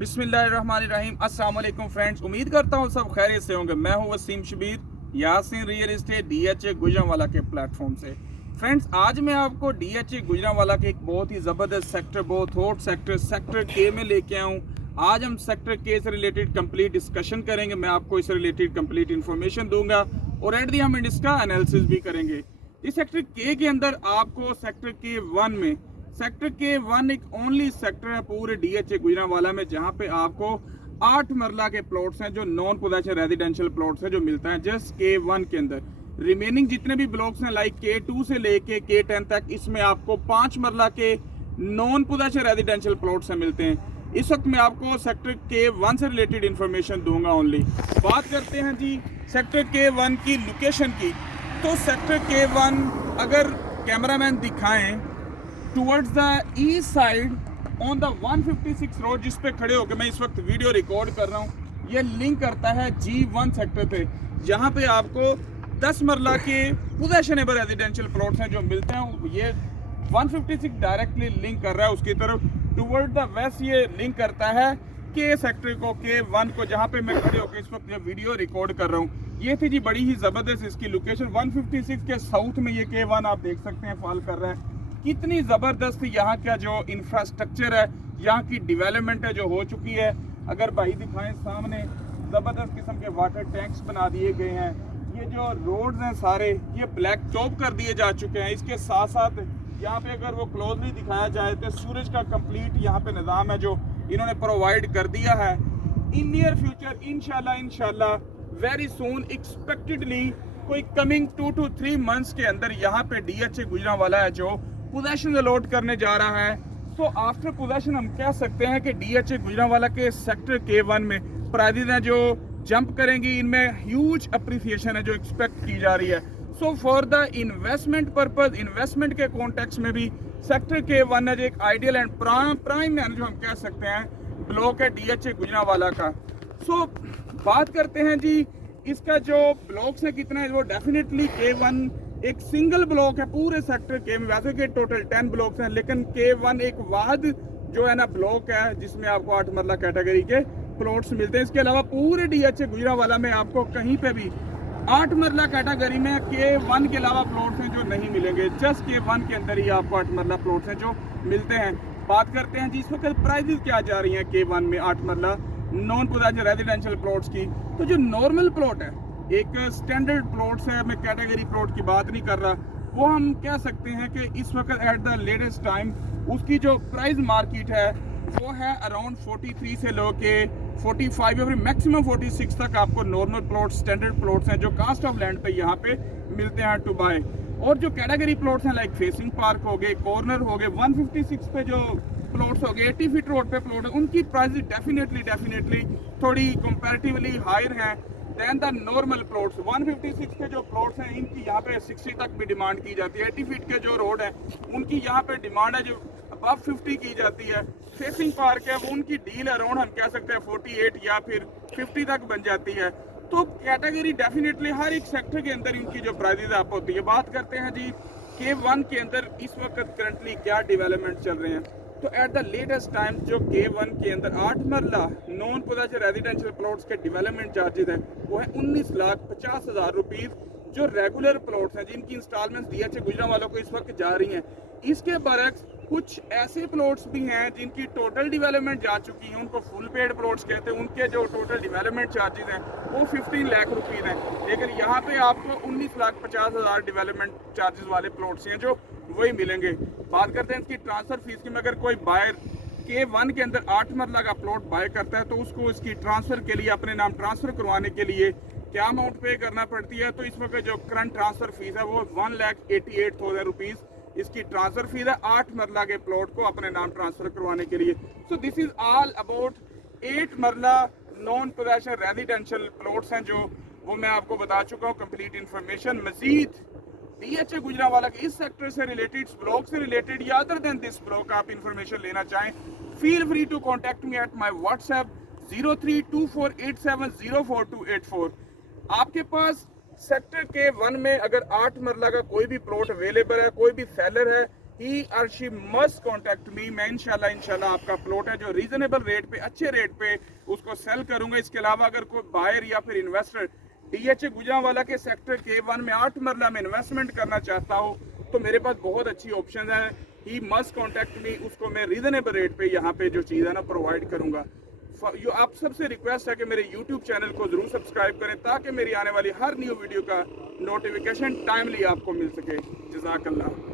बिस्मिल्लाहिर्रहमानिर्रहीम। अस्सलाम वालेकुम फ्रेंड्स, उम्मीद करता हूँ सब खैरियत से होंगे। मैं हूँ Waseem Shabbir, Yaseen real estate DHA Gujranwala के प्लेटफॉर्म से। फ्रेंड्स, आज मैं आपको DHA गुजरांवाला के एक बहुत ही ज़बरदस्त सेक्टर, बहुत हॉट सेक्टर के में लेके आऊँ। आज हम सेक्टर के से रिलेटेड कंप्लीट डिस्कशन करेंगे। मैं आपको इससे रिलेटेड कंप्लीट इन्फॉर्मेशन दूंगा और एट दी हम इसका एनालिसिस भी करेंगे। इस सेक्टर के अंदर आपको सेक्टर के वन एक ओनली सेक्टर है पूरे DHA गुजरांवाला में जहां पे आपको 8 मरला के प्लॉट्स हैं जो नॉन पोजेशन रेजिडेंशियल प्लॉट्स हैं जो मिलता है जस्ट K1 के अंदर। रिमेनिंग जितने भी ब्लॉक्स हैं लाइक K2 से लेके K10 तक, इसमें आपको 5 मरला के नॉन पोजेशन रेजिडेंशियल प्लॉट्स हैं मिलते हैं। इस वक्त मैं आपको सेक्टर K1 से रिलेटेड इंफॉर्मेशन दूंगा ओनली। बात करते हैं जी सेक्टर K1 की लोकेशन की। तो सेक्टर K1 अगर कैमरामैन दिखाएं towards the east side on the 156 road जिस पे खड़े होकर मैं इस वक्त वीडियो रिकॉर्ड कर रहा हूँ, ये लिंक करता है G1 सेक्टर पे, जहाँ पे आपको 10 मरला के पोजेशनेबल रेजिडेंशियल प्लॉट्स हैं जो मिलते हैं। ये 156 डायरेक्टली लिंक कर रहा है उसकी तरफ, टुवर्ड द वेस्ट ये लिंक करता है के सेक्टर को, K1 को, जहाँ पे मैं खड़े होकर इस वक्त ये वीडियो रिकॉर्ड कर रहा हूँ। ये थी जी बड़ी ही ज़बरदस्त इसकी लोकेशन। 156 के साउथ में ये K1 आप देख सकते हैं फॉल कर रहा है। कितनी ज़बरदस्त यहाँ का जो इंफ्रास्ट्रक्चर है, यहाँ की डेवलपमेंट है जो हो चुकी है। अगर भाई दिखाएं सामने, ज़बरदस्त किस्म के वाटर टैंक्स बना दिए गए हैं। ये जो रोड्स हैं सारे ये ब्लैक टॉप कर दिए जा चुके हैं। इसके साथ साथ यहाँ पे अगर वो क्लोजली दिखाया जाए तो सूरज का कंप्लीट यहाँ पे निज़ाम है जो इन्होंने प्रोवाइड कर दिया है। इन नियर फ्यूचर इंशाल्लाह वेरी सून एक्सपेक्टेडली कोई कमिंग 2 to 3 मंथ्स के अंदर यहाँ पे DHA गुजरांवाला है जो पोजेशन अलॉट करने जा रहा है। तो आफ्टर पोजेशन हम कह सकते हैं कि DHA गुजरांवाला के सेक्टर K1 में प्राइजेज हैं जो जंप करेंगी, इनमें ह्यूज अप्रिसिएशन है जो एक्सपेक्ट की जा रही है। So for the investment purpose, investment के कॉन्टेक्स्ट में भी सेक्टर K1 है जो एक आइडियल एंड प्राइम जो हम कह सकते हैं ब्लॉक है DHA गुजरांवाला का। सो बात करते हैं जी इसका जो ब्लॉक्स है कितना है। वो डेफिनेटली K1 एक सिंगल ब्लॉक है पूरे सेक्टर के में। वैसे के टोटल 10 ब्लॉक्स हैं, लेकिन K1 एक वाद जो है ना ब्लॉक है जिसमें आपको 8 मरला कैटेगरी के प्लॉट्स मिलते हैं। इसके अलावा पूरे DHA गुजरांवाला में आपको कहीं पे भी 8 मरला कैटेगरी में K1 के अलावा प्लॉट्स हैं जो नहीं मिलेंगे। जस्ट K1 के अंदर ही आपको 8 मरला प्लॉट्स हैं जो मिलते हैं। बात करते हैं जी इस वक्त प्राइजेस क्या जा रही हैं K1 में 8 मरला नॉन पोजेशन रेजिडेंशियल प्लॉट्स की। तो जो नॉर्मल प्लॉट है, एक स्टैंडर्ड प्लॉट्स है, मैं कैटेगरी प्लॉट की बात नहीं कर रहा, वो हम कह सकते हैं कि इस वक्त एट द लेटेस्ट टाइम उसकी जो प्राइस मार्केट है वो है अराउंड 43 से लो के 45 या फिर मैक्सिमम 46 तक आपको नॉर्मल प्लॉट स्टैंडर्ड प्लॉट्स हैं जो कास्ट ऑफ लैंड पे यहाँ पे मिलते हैं टू बाय। और जो कैटेगरी प्लॉट्स हैं लाइक फेसिंग पार्क हो गए, कॉर्नर हो गए, 156 पे जो प्लॉट्स हो गए, 80 फीट रोड पे प्लॉट है, उनकी प्राइस डेफिनेटली थोड़ी कंपैरेटिवली हायर हैं देन द नॉर्मल प्लॉट्स। 156 के जो प्लॉट्स हैं इनकी यहाँ पे 60 तक भी डिमांड की जाती है। 80 फीट के जो रोड है उनकी यहाँ पे डिमांड है जो अबव 50 की जाती है। फेसिंग पार्क है वो उनकी डील अराउंड हम कह सकते हैं 48 या फिर 50 तक बन जाती है। तो कैटेगरी डेफिनेटली हर एक सेक्टर के अंदर इनकी जो प्राइजेज आप होती है। बात करते हैं जी K1 के अंदर इस वक्त करंटली क्या डेवलपमेंट चल रहे हैं। तो एट द लेटेस्ट टाइम जो K1 के अंदर 8 मरला नॉन पोजेशन रेजिडेंशियल प्लॉट्स के डेवलपमेंट चार्जेस हैं वो है 19,50,000 रुपीज़ जो रेगुलर प्लॉट्स हैं जिनकी इंस्टॉलमेंट्स DHA गुजरांवाला को इस वक्त जा रही हैं। इसके बरक्स कुछ ऐसे प्लॉट्स भी हैं जिनकी टोटल डेवलपमेंट जा चुकी है, उनको फुल पेड प्लॉट्स कहते हैं। उनके जो टोटल डेवलपमेंट चार्जेस हैं वो 15 लाख रुपीज़ हैं, लेकिन यहाँ पे आपको 19,50,000 डेवलपमेंट चार्जेस वाले प्लॉट्स हैं जो वही मिलेंगे। बात करते हैं इसकी ट्रांसफ़र फीस की। अगर कोई बायर K1 के अंदर 8 मरला का प्लॉट बाय करता है तो उसको इसकी ट्रांसफ़र के लिए अपने नाम ट्रांसफ़र करवाने के लिए क्या अमाउंट पे करना पड़ती है। तो इस वक्त जो करंट ट्रांसफ़र फीस है वो 1,88,000 रुपीज़ इसकी ट्रांसफ़र फीस है 8 मरला के प्लॉट को अपने नाम ट्रांसफ़र करवाने के लिए। So this is all about 8 मरला नॉन पोजेशन रेजिडेंशियल प्लॉट्स हैं जो वो मैं आपको बता चुका हूँ कंप्लीट इन्फॉर्मेशन। मजीद DHA गुजरांवाला के इस सेक्टर से रिलेटेड, ब्लॉक से रिलेटेड या अदर देन दिस ब्लॉक आप इन्फॉर्मेशन लेना चाहें, feel free to contact me at my WhatsApp 032487042884। आपके पास सेक्टर K1 में अगर 8 मरला का कोई भी प्लॉट अवेलेबल है, कोई भी सेलर है ही और शी मस्ट कॉन्टेक्ट मी। मैं इंशाल्लाह आपका प्लॉट है जो रीजनेबल रेट पे, अच्छे रेट पे उसको सेल करूंगा। इसके अलावा अगर कोई बायर या फिर इन्वेस्टर DHA गुजरांवाला के सेक्टर K1 में 8 मरला में इन्वेस्टमेंट करना चाहता हो तो मेरे पास बहुत अच्छी ऑप्शन है। ही मस्ट कॉन्टेक्ट मी, उसको मैं रीजनेबल रेट पे यहाँ पे जो चीज़ है ना प्रोवाइड करूंगा। जो आप सबसे रिक्वेस्ट है कि मेरे YouTube चैनल को जरूर सब्सक्राइब करें ताकि मेरी आने वाली हर न्यू वीडियो का नोटिफिकेशन टाइमली आपको मिल सके। जज़ाकल्लाह।